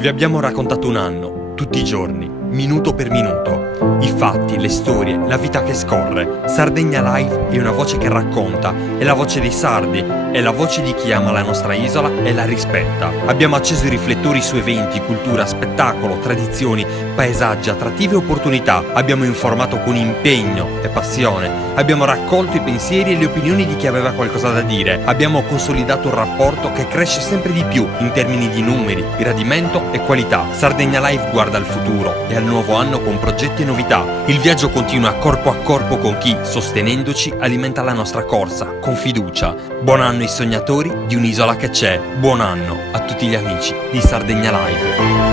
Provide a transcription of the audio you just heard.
Vi abbiamo raccontato un anno, tutti i giorni, minuto per minuto. I fatti, le storie, la vita che scorre. Sardegna Live è una voce che racconta, è la voce dei sardi, è la voce di chi ama la nostra isola e la rispetta. Abbiamo acceso i riflettori su eventi, cultura, spettacolo, tradizioni, paesaggi, attrattive e opportunità. Abbiamo informato con impegno e passione. Abbiamo raccolto i pensieri e le opinioni di chi aveva qualcosa da dire. Abbiamo consolidato un rapporto che cresce sempre di più in termini di numeri, gradimento e qualità. Sardegna Live guarda al futuro e al nuovo anno con progetti e novità. Il viaggio continua corpo a corpo con chi, sostenendoci, alimenta la nostra corsa, con fiducia. Buon anno ai sognatori di un'isola che c'è. Buon anno a tutti gli amici di Sardegna Live.